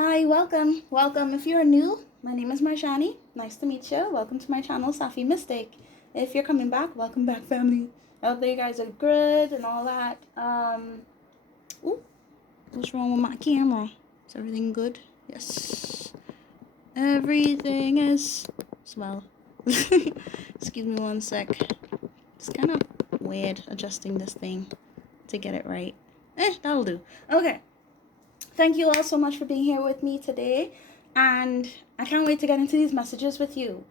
Hi, welcome. Welcome. If you're new, my name is Marjani. Nice to meet you. Welcome to my channel, Safi Mystic. If you're coming back, welcome back, family. I hope that you guys are good and all that. Ooh, what's wrong with my camera? Is everything good? Yes. Everything is swell. Excuse me one sec. It's kind of weird adjusting this thing to get it right. That'll do. Okay. Thank you all so much for being here with me today, and I can't wait to get into these messages with you.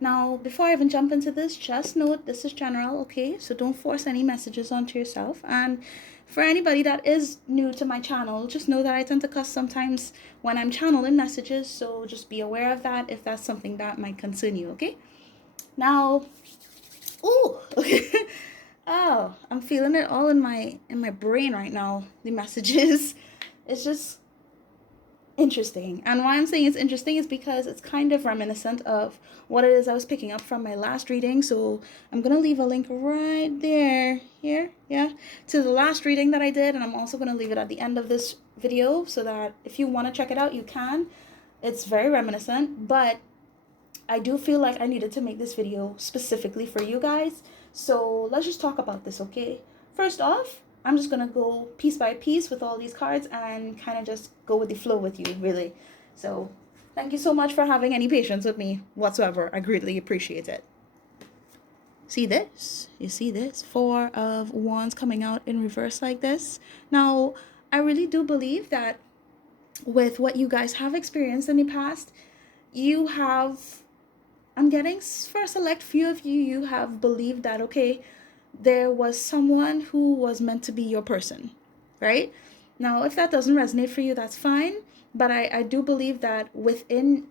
Now, before I even jump into this, just note this is general, okay? So don't force any messages onto yourself. And for anybody that is new to my channel, just know that I tend to cuss sometimes when I'm channeling messages, so just be aware of that if that's something that might concern you, okay? Now, ooh, okay. Oh, I'm feeling it all in my brain right now. The messages. It's just interesting. And why I'm saying it's interesting is because it's kind of reminiscent of what it is I was picking up from my last reading. So I'm going to leave a link right there, here, yeah, to the last reading that I did. And I'm also going to leave it at the end of this video so that if you want to check it out, you can. It's very reminiscent, but I do feel like I needed to make this video specifically for you guys. So let's just talk about this, okay? First off, I'm just going to go piece by piece with all these cards and kind of just go with the flow with you, really. So thank you so much for having any patience with me whatsoever. I greatly appreciate it. See this? You see this? 4 of Wands coming out in reverse like this. Now, I really do believe that with what you guys have experienced in the past, you have, I'm getting for a select few of you, you have believed that, okay, there was someone who was meant to be your person, right? Now, if that doesn't resonate for you, that's fine. But I do believe that within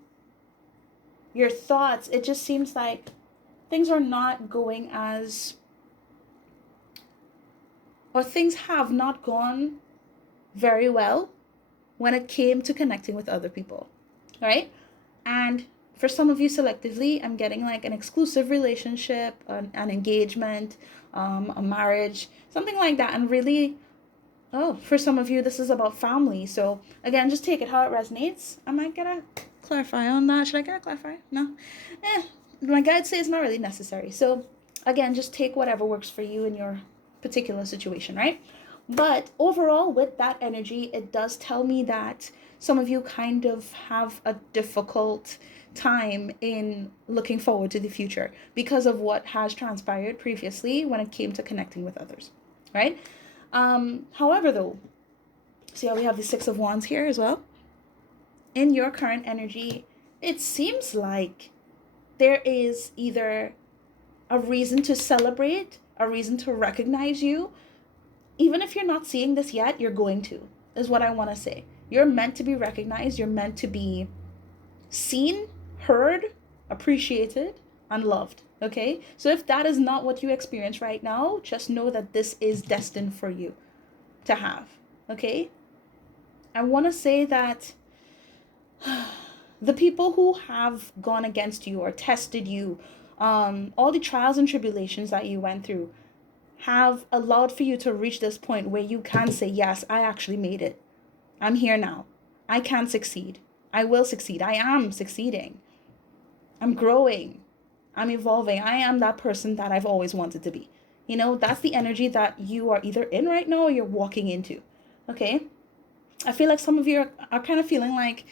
your thoughts, it just seems like things are not going as, or things have not gone very well when it came to connecting with other people, right? And for some of you selectively, I'm getting like an exclusive relationship, an engagement, a marriage, something like that. And really, oh, for some of you, this is about family. So again, just take it how it resonates. Am I gonna clarify on that? Should I gotta clarify? No. My guides say it's not really necessary. So again, just take whatever works for you in your particular situation, right? But overall, with that energy, it does tell me that some of you kind of have a difficult time in looking forward to the future because of what has transpired previously when it came to connecting with others, right? However, though, see how we have the 6 of Wands here as well? In your current energy, it seems like there is either a reason to celebrate, a reason to recognize you. Even if you're not seeing this yet, you're going to, is what I want to say. You're meant to be recognized. You're meant to be seen, heard, appreciated, and loved. Okay? So if that is not what you experience right now, just know that this is destined for you to have. Okay? I want to say that the people who have gone against you or tested you, all the trials and tribulations that you went through, have allowed for you to reach this point where you can say, yes, I actually made it. I'm here now. I can succeed. I will succeed. I am succeeding. I'm growing. I'm evolving. I am that person that I've always wanted to be. You know, that's the energy that you are either in right now or you're walking into. Okay? I feel like some of you are kind of feeling like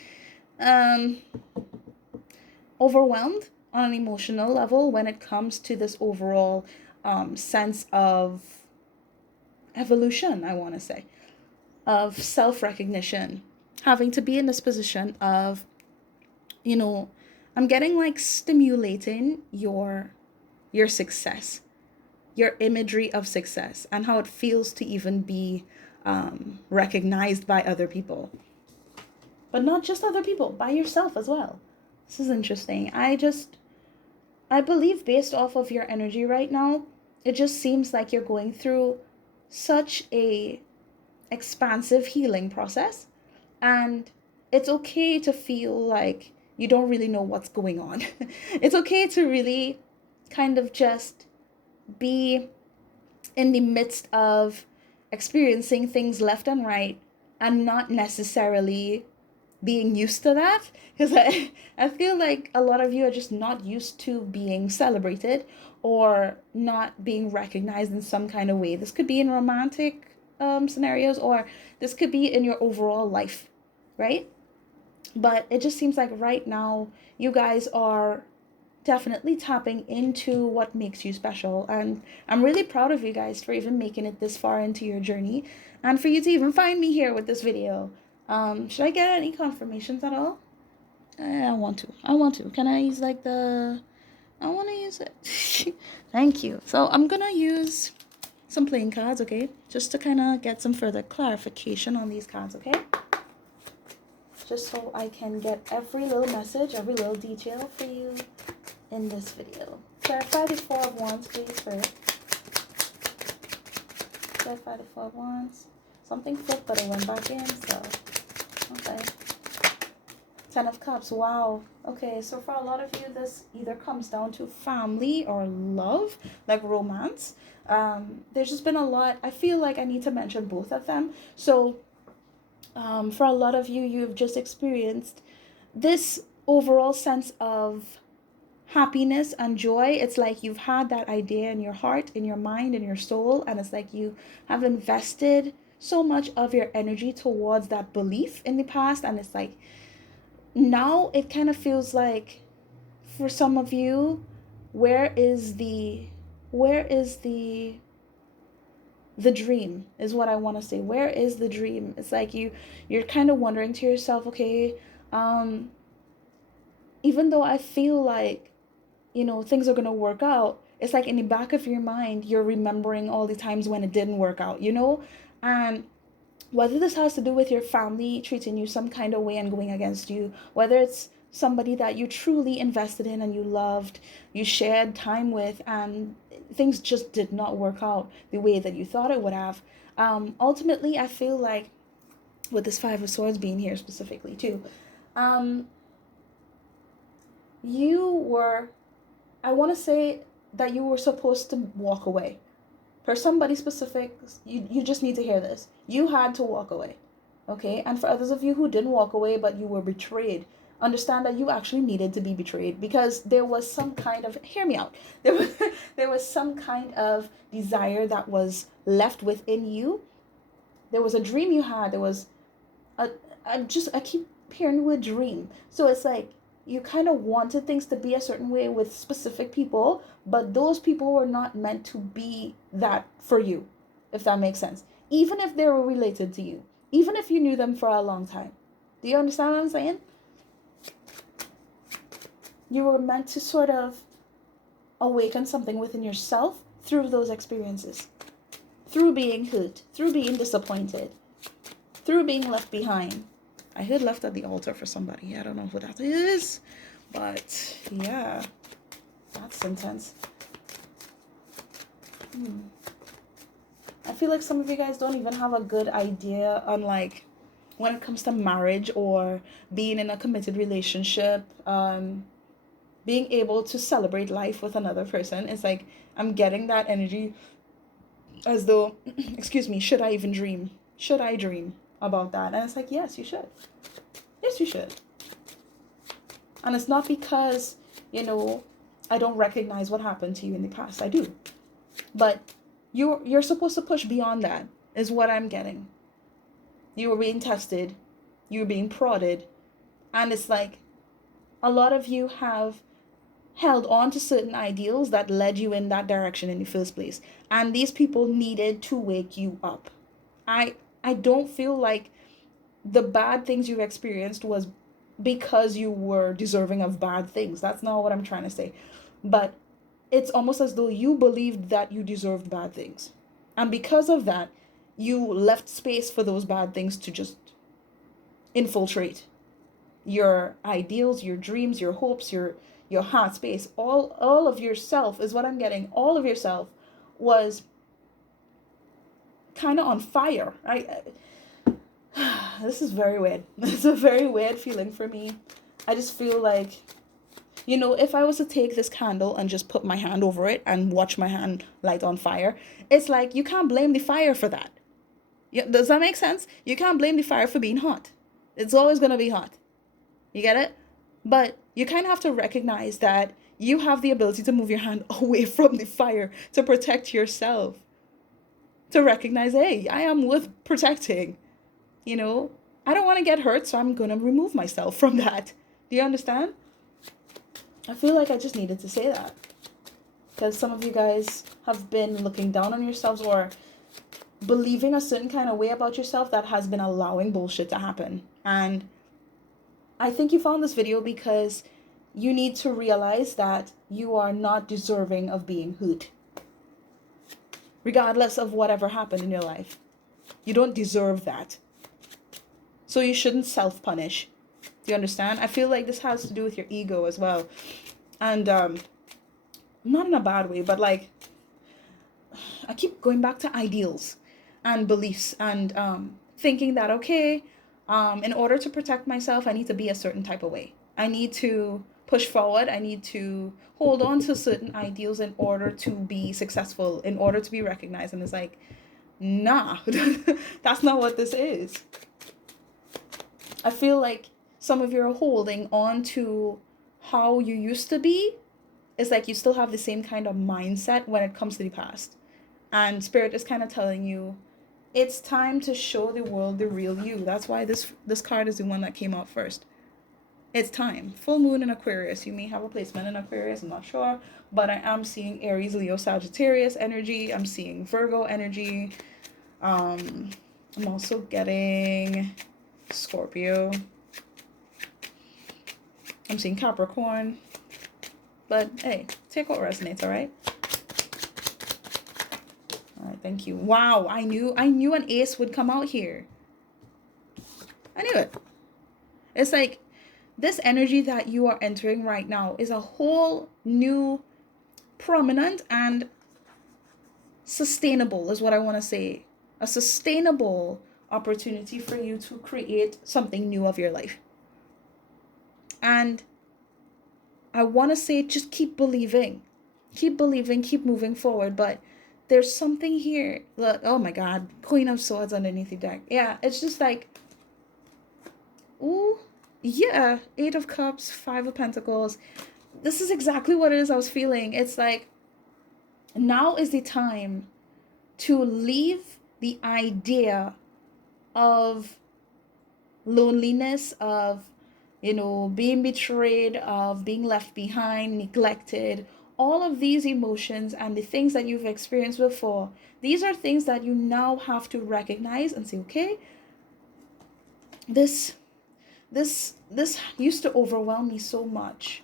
overwhelmed on an emotional level when it comes to this overall sense of evolution, I want to say, of self-recognition, having to be in this position of, you know, I'm getting like stimulating your success, your imagery of success, and how it feels to even be recognized by other people. But not just other people, by yourself as well. This is interesting. I believe based off of your energy right now, it just seems like you're going through such a expansive healing process, and it's okay to feel like you don't really know what's going on. It's okay to really kind of just be in the midst of experiencing things left and right and not necessarily being used to that, because I feel like a lot of you are just not used to being celebrated or not being recognized in some kind of way. This could be in romantic scenarios, or this could be in your overall life, right? But it just seems like right now you guys are definitely tapping into what makes you special. And I'm really proud of you guys for even making it this far into your journey and for you to even find me here with this video. Should I get any confirmations at all? I want to. I want to. Can I use like the... I want to use it. Thank you. So I'm going to use some playing cards, okay? Just to kind of get some further clarification on these cards, okay? Just so I can get every little message, every little detail for you in this video. Clarify the Four of Wands, please, first. Clarify the Four of Wands. Something flipped, but it went back in, so... Okay. Ten of Cups. Wow. Okay, so for a lot of you, this either comes down to family or love, like romance. There's just been a lot. I feel like I need to mention both of them. So for a lot of you, you've just experienced this overall sense of happiness and joy. It's like you've had that idea in your heart, in your mind, in your soul, and it's like you have invested so much of your energy towards that belief in the past, and it's like now it kind of feels like for some of you, where is the dream is what I want to say. Where is the dream? It's like you're kind of wondering to yourself, okay, even though I feel like, you know, things are going to work out, it's like in the back of your mind, you're remembering all the times when it didn't work out, you know? And whether this has to do with your family treating you some kind of way and going against you, whether it's somebody that you truly invested in and you loved, you shared time with, and things just did not work out the way that you thought it would have. Ultimately, I feel like, with this Five of Swords being here specifically too, you were, I want to say that you were supposed to walk away. For somebody specific, you just need to hear this. You had to walk away, okay? And for others of you who didn't walk away but you were betrayed, understand that you actually needed to be betrayed, because there was some kind of, hear me out, there was some kind of desire that was left within you. There was a dream you had. There was I keep hearing the word dream. So it's like you kind of wanted things to be a certain way with specific people, but those people were not meant to be that for you, if that makes sense. Even if they were related to you, even if you knew them for a long time. Do you understand what I'm saying? You were meant to sort of awaken something within yourself through those experiences, through being hurt, through being disappointed, through being left behind. I heard left at the altar for somebody. I don't know who that is, but yeah, that's intense. I feel like some of you guys don't even have a good idea on, like, when it comes to marriage or being in a committed relationship, being able to celebrate life with another person. It's like I'm getting that energy as though, excuse me, should I even dream? Should I dream about that? And it's like, yes, you should. Yes, you should. And it's not because, you know, I don't recognize what happened to you in the past. I do. But you're supposed to push beyond that, is what I'm getting. You were being tested. You were being prodded. And it's like a lot of you have held on to certain ideals that led you in that direction in the first place. And these people needed to wake you up. I don't feel like the bad things you've experienced was because you were deserving of bad things. That's not what I'm trying to say. But it's almost as though you believed that you deserved bad things. And because of that, you left space for those bad things to just infiltrate your ideals, your dreams, your hopes, your heart space. All of yourself is what I'm getting. All of yourself was kind of on fire. This is very weird. It's a very weird feeling for me. I just feel like, you know, if I was to take this candle and just put my hand over it and watch my hand light on fire, it's like you can't blame the fire for that. Does that make sense? You can't blame the fire for being hot. It's always going to be hot. You get it? But you kind of have to recognize that you have the ability to move your hand away from the fire to protect yourself. To recognize, hey, I am worth protecting. You know, I don't want to get hurt, so I'm going to remove myself from that. Do you understand? I feel like I just needed to say that. Because some of you guys have been looking down on yourselves or believing a certain kind of way about yourself that has been allowing bullshit to happen. And I think you found this video because you need to realize that you are not deserving of being hurt. Regardless of whatever happened in your life. You don't deserve that. So you shouldn't self-punish. Do you understand? I feel like this has to do with your ego as well. And not in a bad way, but like I keep going back to ideals and beliefs and thinking that, okay, in order to protect myself, I need to be a certain type of way. I need to push forward. I need to hold on to certain ideals in order to be successful, in order to be recognized. And it's like, nah, that's not what this is. I feel like some of you are holding on to how you used to be. It's like you still have the same kind of mindset when it comes to the past. And Spirit is kind of telling you, it's time to show the world the real you. That's why this card is the one that came out first. It's time. Full moon in Aquarius. You may have a placement in Aquarius, I'm not sure. But I am seeing Aries, Leo, Sagittarius energy. I'm seeing Virgo energy. I'm also getting Scorpio. I'm seeing Capricorn. But hey, take what resonates, all right? All right, thank you. Wow, I knew an ace would come out here. I knew it. It's like this energy that you are entering right now is a whole new, prominent and sustainable is what I want to say. A sustainable opportunity for you to create something new of your life. And I want to say, just keep believing. Keep believing, keep moving forward. But there's something here. Look, oh my God, Queen of Swords underneath the deck. Yeah, it's just like, ooh, yeah, 8 of Cups, 5 of Pentacles. This is exactly what it is I was feeling. It's like, now is the time to leave the idea of loneliness, of, you know, being betrayed, of being left behind, neglected, all of these emotions and the things that you've experienced before. These are things that you now have to recognize and say, okay, this used to overwhelm me so much.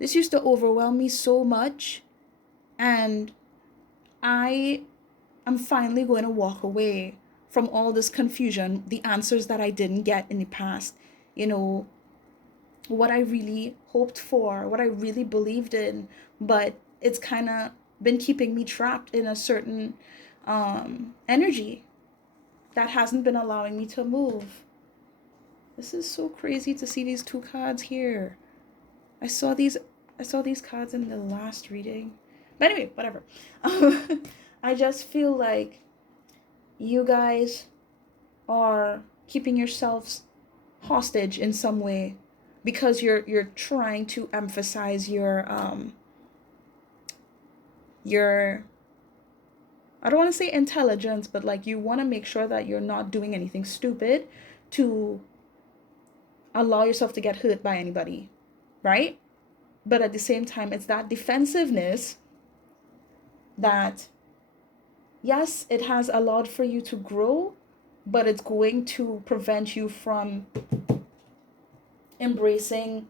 This used to overwhelm me so much. And I am finally going to walk away from all this confusion, the answers that I didn't get in the past, you know, what I really hoped for, what I really believed in, but it's kind of been keeping me trapped in a certain energy that hasn't been allowing me to move. This is so crazy to see these 2 cards here. I saw these cards in the last reading. But anyway, whatever. I just feel like you guys are keeping yourselves hostage in some way because you're trying to emphasize your I don't want to say intelligence, but like you want to make sure that you're not doing anything stupid to allow yourself to get hurt by anybody, right? But at the same time, it's that defensiveness that, yes, it has allowed for you to grow, but it's going to prevent you from embracing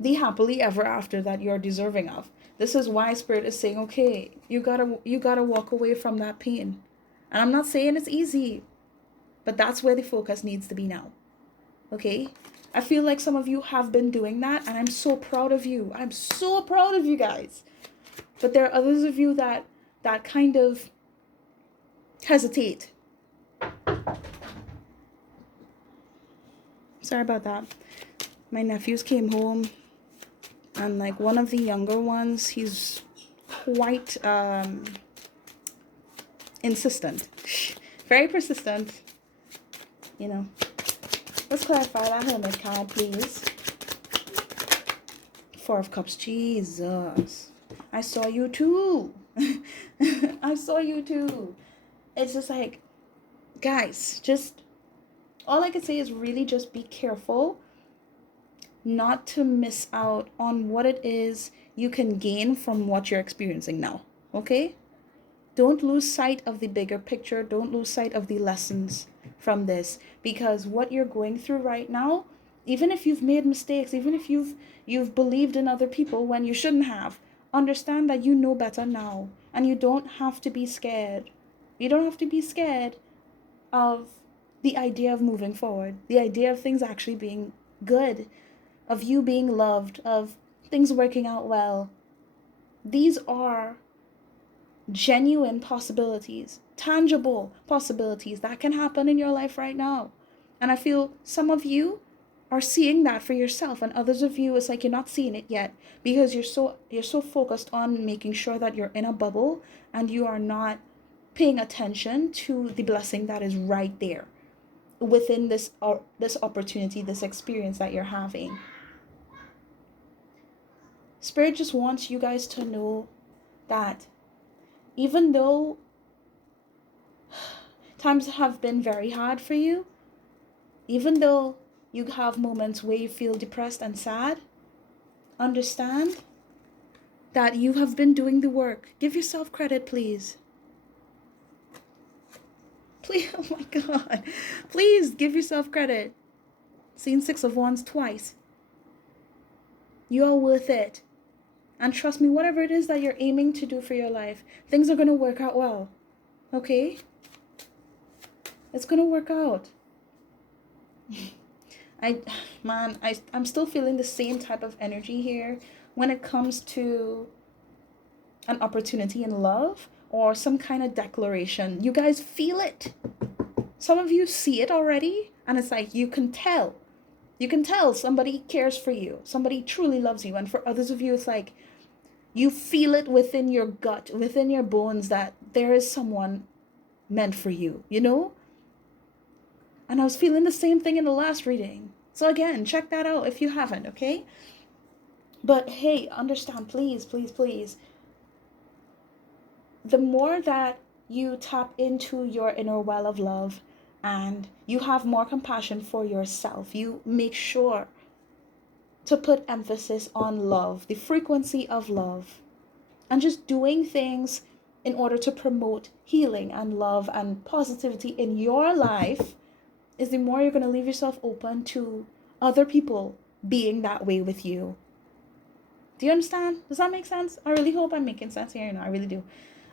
the happily ever after that you're deserving of. This is why Spirit is saying, okay, you gotta walk away from that pain. And I'm not saying it's easy, but that's where the focus needs to be now. Okay? I feel like some of you have been doing that, and I'm so proud of you. I'm so proud of you guys. But there are others of you that kind of hesitate. Sorry about that. My nephews came home, and like one of the younger ones, he's quite insistent, very persistent, you know. Let's clarify that Hermit card, please. Four of Cups. Jesus. I saw you too. I saw you too. It's just like, guys, just all I can say is really just be careful not to miss out on what it is you can gain from what you're experiencing now. Okay? Don't lose sight of the bigger picture. Don't lose sight of the lessons from this, because what you're going through right now, even if you've made mistakes, even if you've believed in other people when you shouldn't have, understand that you know better now, and you don't have to be scared. You don't have to be scared of the idea of moving forward, the idea of things actually being good, of you being loved, of things working out well. These are genuine possibilities, tangible possibilities that can happen in your life right now. And I feel some of you are seeing that for yourself, and others of you, it's like you're not seeing it yet because you're so focused on making sure that you're in a bubble and you are not paying attention to the blessing that is right there within this opportunity, this experience that you're having. Spirit just wants you guys to know that even though times have been very hard for you, even though you have moments where you feel depressed and sad, understand that you have been doing the work. Give yourself credit, please. Please, oh my God. Please give yourself credit. Seen Six of Wands twice. You are worth it. And trust me, whatever it is that you're aiming to do for your life, things are going to work out well. Okay? It's going to work out. I'm still feeling the same type of energy here when it comes to an opportunity in love or some kind of declaration. You guys feel it. Some of you see it already, and it's like you can tell. You can tell somebody cares for you. Somebody truly loves you. And for others of you, it's like you feel it within your gut, within your bones, that there is someone meant for you, you know? And I was feeling the same thing in the last reading. So again, check that out if you haven't, okay? But hey, understand, please, please, please. The more that you tap into your inner well of love and you have more compassion for yourself, you make sure to put emphasis on love, the frequency of love, and just doing things in order to promote healing and love and positivity in your life, is the more you're going to leave yourself open to other people being that way with you. Do you understand? Does that make sense? I really hope I'm making sense here. I really do.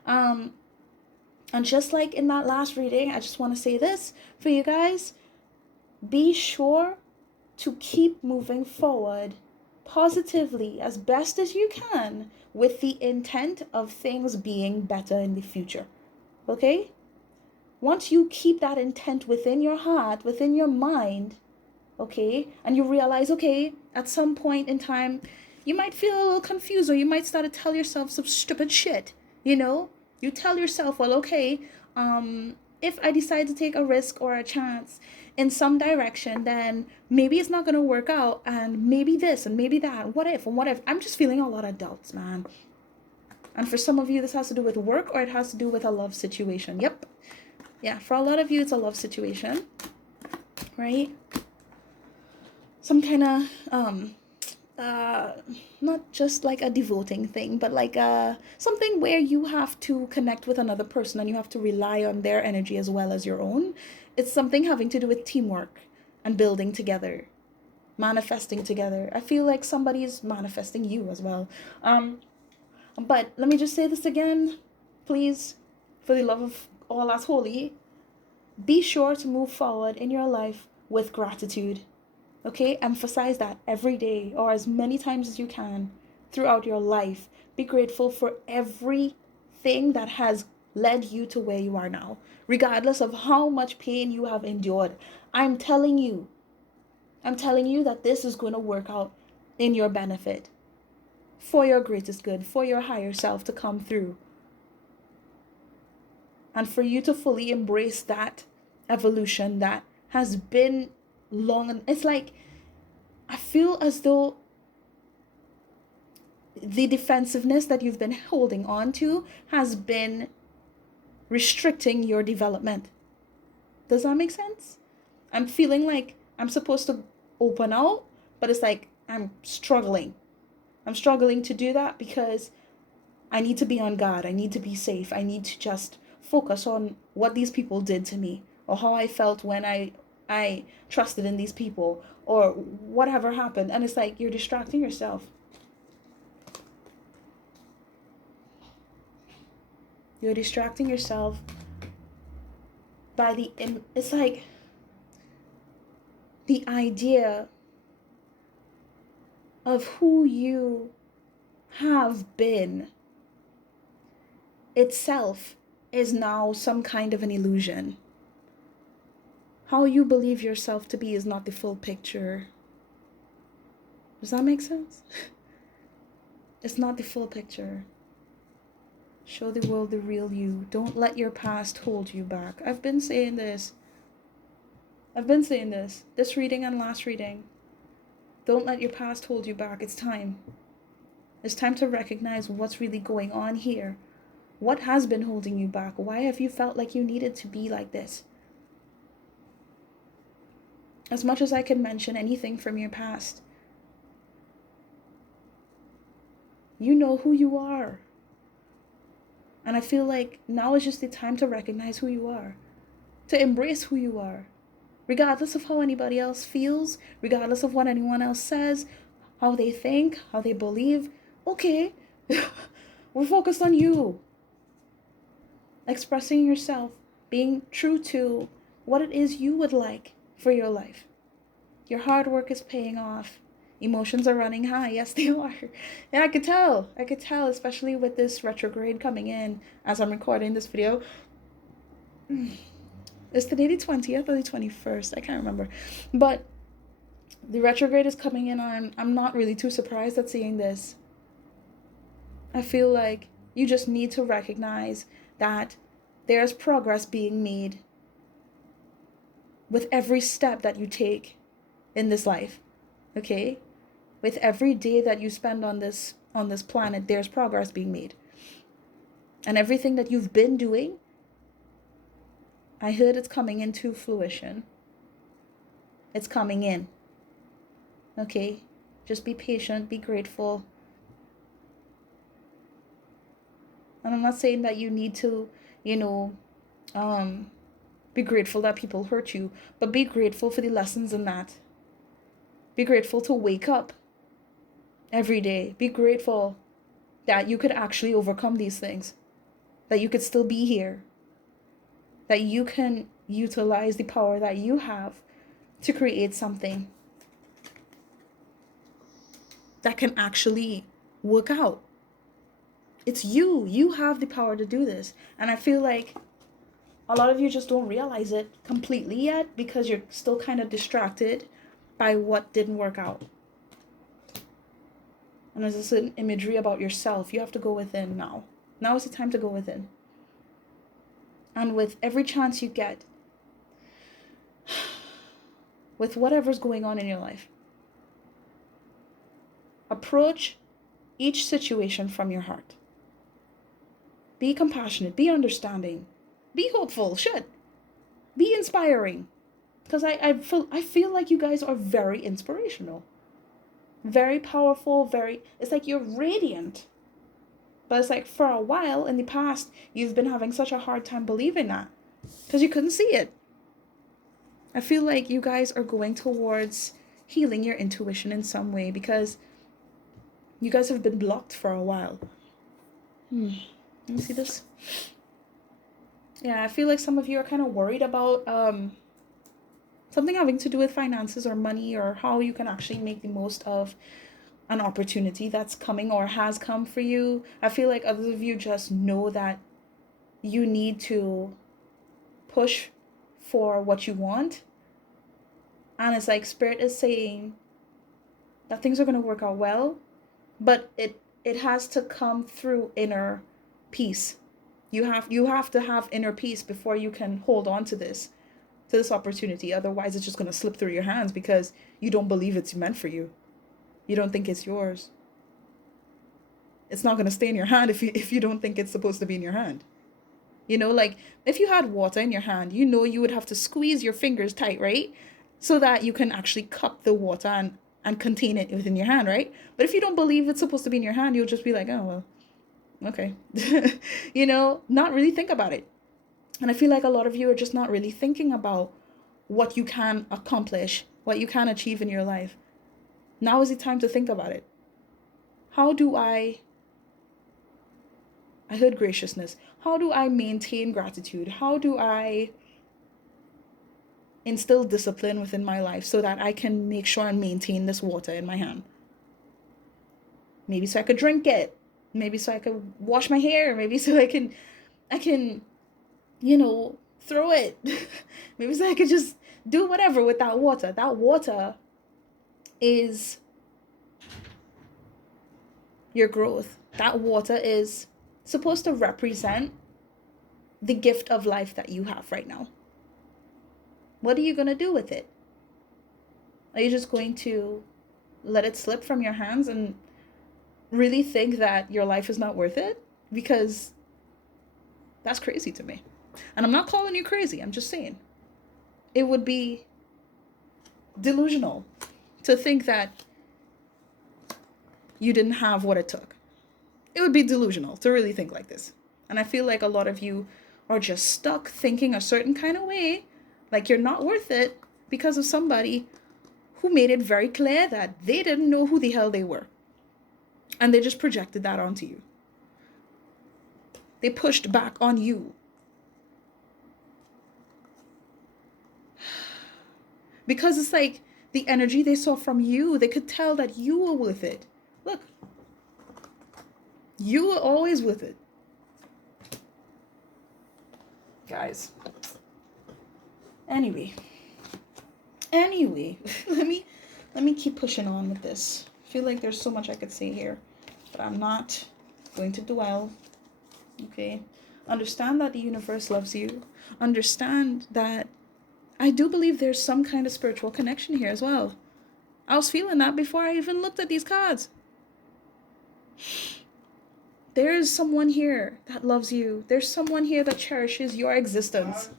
And just like in that last reading, I just want to say this for you guys. Be sure to keep moving forward positively as best as you can with the intent of things being better in the future. Okay? Once you keep that intent within your heart, within your mind, okay, and you realize, okay, at some point in time, you might feel a little confused, or you might start to tell yourself some stupid shit, you know? You tell yourself, well, okay, if I decide to take a risk or a chance in some direction, then maybe it's not going to work out, and maybe this and maybe that, what if and what if. I'm just feeling a lot of doubts, man. And for some of you, this has to do with work, or it has to do with a love situation. Yep. Yeah, for a lot of you, it's a love situation, right? Some kind of, not just like a devoting thing, but like something where you have to connect with another person and you have to rely on their energy as well as your own. It's something having to do with teamwork and building together, manifesting together. I feel like somebody is manifesting you as well. But let me just say this again, please, for the love of all that's holy, be sure to move forward in your life with gratitude. Okay, emphasize that every day or as many times as you can throughout your life. Be grateful for everything that has led you to where you are now, regardless of how much pain you have endured. I'm telling you that this is going to work out in your benefit, for your greatest good, for your higher self to come through, and for you to fully embrace that evolution that has been long, and it's like I feel as though the defensiveness that you've been holding on to has been restricting your development. Does that make sense? I'm feeling like I'm supposed to open out, but it's like I'm struggling. I'm struggling to do that because I need to be on guard. I need to be safe. I need to just focus on what these people did to me, or how I felt when I trusted in these people, or whatever happened. And it's like you're distracting yourself. You're distracting yourself by it's like the idea of who you have been itself is now some kind of an illusion. How you believe yourself to be is not the full picture. Does that make sense? It's not the full picture. Show the world the real you. Don't let your past hold you back. I've been saying this. This reading and last reading. Don't let your past hold you back. It's time. It's time to recognize what's really going on here. What has been holding you back? Why have you felt like you needed to be like this? As much as I can mention anything from your past, you know who you are. And I feel like now is just the time to recognize who you are, to embrace who you are, regardless of how anybody else feels, regardless of what anyone else says, how they think, how they believe. Okay, we're focused on you. Expressing yourself, being true to what it is you would like for your life. Your hard work is paying off. Emotions are running high. Yes, they are. Yeah, I could tell, especially with this retrograde coming in as I'm recording this video. Is today the 20th or the 21st? I can't remember. But the retrograde is coming in, and I'm not really too surprised at seeing this. I feel like you just need to recognize that there's progress being made with every step that you take in this life. Okay? With every day that you spend on this planet, there's progress being made. And everything that you've been doing, I heard it's coming into fruition. It's coming in. Okay? Just be patient, be grateful. And I'm not saying that you need to, be grateful that people hurt you, but be grateful for the lessons in that. Be grateful to wake up every day. Be grateful that you could actually overcome these things, that you could still be here, that you can utilize the power that you have to create something that can actually work out. It's you. You have the power to do this. And I feel like a lot of you just don't realize it completely yet because you're still kind of distracted by what didn't work out. And there's this imagery about yourself. You have to go within now. Now is the time to go within. And with every chance you get, with whatever's going on in your life, approach each situation from your heart. Be compassionate. Be understanding. Be hopeful. Be inspiring. Because I feel like you guys are very inspirational. Very powerful, it's like you're radiant. But it's like for a while in the past, you've been having such a hard time believing that. Because you couldn't see it. I feel like you guys are going towards healing your intuition in some way because you guys have been blocked for a while. Let me see this. Yeah, I feel like some of you are kind of worried about something having to do with finances or money, or how you can actually make the most of an opportunity that's coming or has come for you. I feel like others of you just know that you need to push for what you want. And it's like Spirit is saying that things are going to work out well, but it has to come through inner peace. You have to have inner peace before you can hold on to this. to this opportunity. Otherwise, it's just going to slip through your hands because you don't believe it's meant for you. You don't think it's yours. It's not going to stay in your hand if you don't think it's supposed to be in your hand. You know, like if you had water in your hand, you know you would have to squeeze your fingers tight, right? So that you can actually cup the water and contain it within your hand, right? But if you don't believe it's supposed to be in your hand, you'll just be like, oh, well, okay. You know, not really think about it. And I feel like a lot of you are just not really thinking about what you can accomplish, what you can achieve in your life. Now is the time to think about it. How do I heard graciousness. How do I maintain gratitude? How do I instill discipline within my life so that I can make sure and maintain this water in my hand? Maybe so I could drink it. Maybe so I could wash my hair. Maybe so I can, you know, throw it. Maybe so I could just do whatever with that water. That water is your growth. That water is supposed to represent the gift of life that you have right now. What are you going to do with it? Are you just going to let it slip from your hands and really think that your life is not worth it? Because that's crazy to me. And I'm not calling you crazy. I'm just saying it would be delusional to think that you didn't have what it took. It would be delusional to really think like this. And I feel like a lot of you are just stuck thinking a certain kind of way, like you're not worth it because of somebody who made it very clear that they didn't know who the hell they were. And they just projected that onto you. They pushed back on you. Because it's like the energy they saw from you, they could tell that you were with it. Look. You were always with it. Guys. Anyway, let me keep pushing on with this. I feel like there's so much I could say here, but I'm not going to dwell. Okay? Understand that the universe loves you. Understand that I do believe there's some kind of spiritual connection here as well. I was feeling that before I even looked at these cards. There is someone here that loves you. There's someone here that cherishes your existence.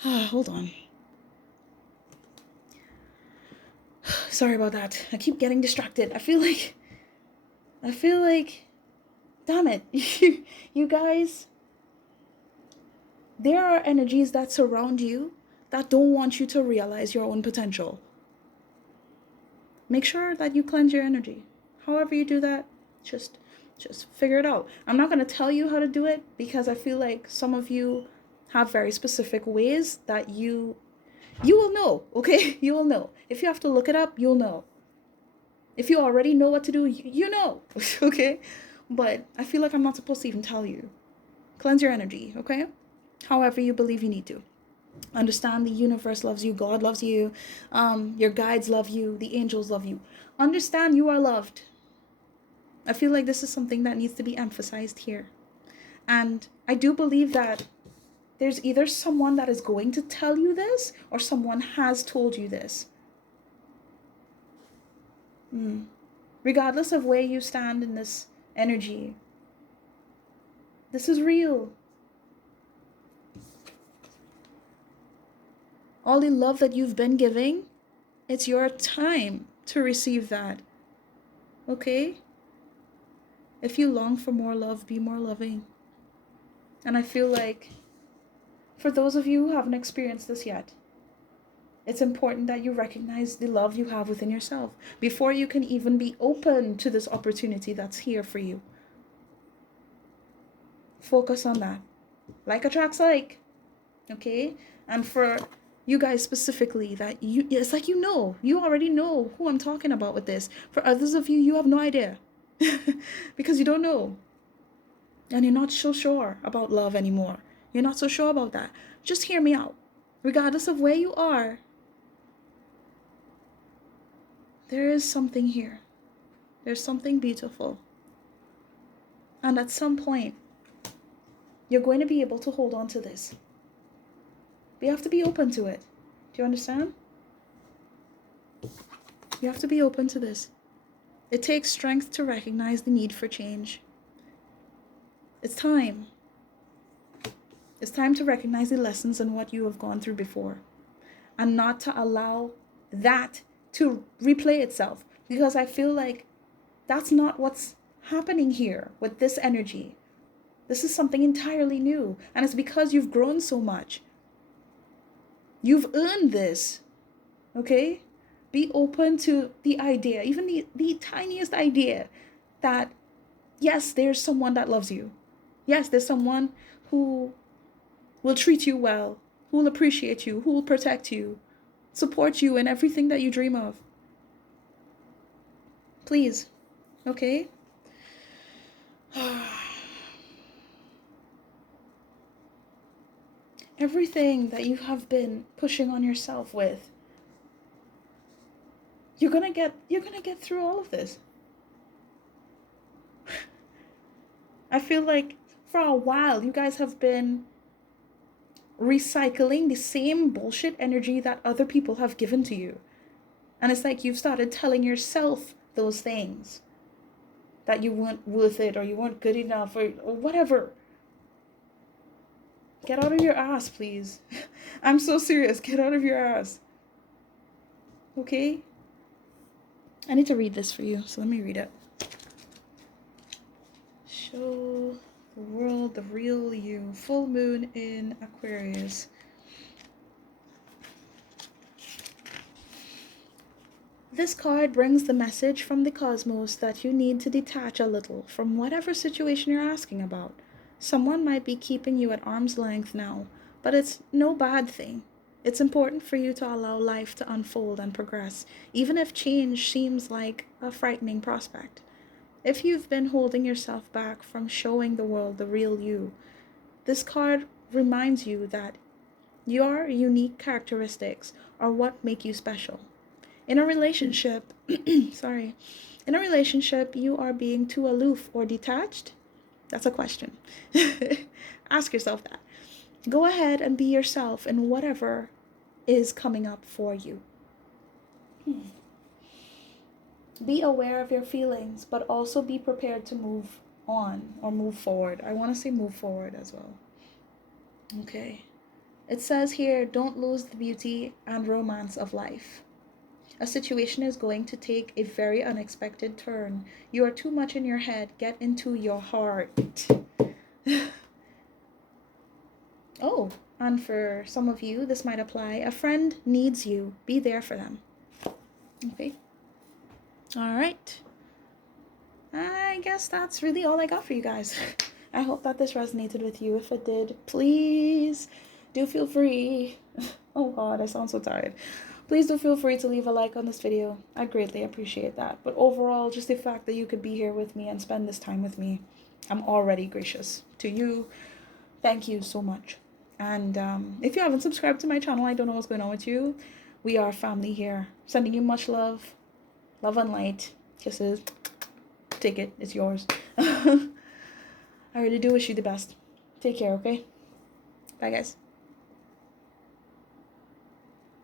Hold on. Sorry about that. I keep getting distracted. I feel like, damn it. You guys, there are energies that surround you that don't want you to realize your own potential. Make sure that you cleanse your energy. However you do that, just figure it out. I'm not going to tell you how to do it because I feel like some of you have very specific ways that you will know, okay? You will know. If you have to look it up, you'll know. If you already know what to do, you know, okay? But I feel like I'm not supposed to even tell you. Cleanse your energy, okay? However you believe you need to. Understand the universe loves you, God loves you, your guides love you, the angels love you. Understand you are loved. I feel like this is something that needs to be emphasized here. And I do believe that there's either someone that is going to tell you this or someone has told you this. Regardless of where you stand in this energy, this is real. All the love that you've been giving, it's your time to receive that. Okay? If you long for more love, be more loving. And I feel like for those of you who haven't experienced this yet, it's important that you recognize the love you have within yourself before you can even be open to this opportunity that's here for you. Focus on that. Like attracts like. Okay? And for you guys specifically, that it's like you already know who I'm talking about with this. For others of you, you have no idea. Because you don't know. And you're not so sure about love anymore. You're not so sure about that. Just hear me out. Regardless of where you are, there is something here. There's something beautiful. And at some point, you're going to be able to hold on to this. But you have to be open to it. Do you understand? You have to be open to this. It takes strength to recognize the need for change. It's time. It's time to recognize the lessons and what you have gone through before, and not to allow that to replay itself, because I feel like that's not what's happening here with this energy. This is something entirely new, and it's because you've grown so much. You've earned this, okay? Be open to the idea, even the tiniest idea, that yes, there's someone that loves you. Yes, there's someone who will treat you well, who will appreciate you, who will protect you, support you in everything that you dream of. Please, okay? Everything that you have been pushing on yourself with, you're gonna get through all of this. I feel like for a while you guys have been recycling the same bullshit energy that other people have given to you. And it's like you've started telling yourself those things, that you weren't worth it, or you weren't good enough, or whatever. Get out of your ass, please. I'm so serious. Get out of your ass. Okay? I need to read this for you, so let me read it. Show the world the real you. Full moon in Aquarius. This card brings the message from the cosmos that you need to detach a little from whatever situation you're asking about. Someone might be keeping you at arm's length now, but it's no bad thing. It's important for you to allow life to unfold and progress, even if change seems like a frightening prospect. If you've been holding yourself back from showing the world the real you, this card reminds you that your unique characteristics are what make you special. In a relationship, in a relationship, you are being too aloof or detached? That's a question. Ask yourself that. Go ahead and be yourself in whatever is coming up for you. Be aware of your feelings, but also be prepared to move on or move forward. I want to say move forward as well. Okay. It says here, don't lose the beauty and romance of life. A situation is going to take a very unexpected turn. You are too much in your head. Get into your heart. Oh, and for some of you, this might apply. A friend needs you. Be there for them. Okay. All right. I guess that's really all I got for you guys. I hope that this resonated with you. If it did, please do feel free. Oh God, I sound so tired. Please do feel free to leave a like on this video. I greatly appreciate that. But overall, just the fact that you could be here with me and spend this time with me, I'm already gracious to you. Thank you so much. And if you haven't subscribed to my channel, I don't know what's going on with you. We are family here. Sending you much love. Love and light. Kisses. Take it. It's yours. I really do wish you the best. Take care, okay? Bye, guys.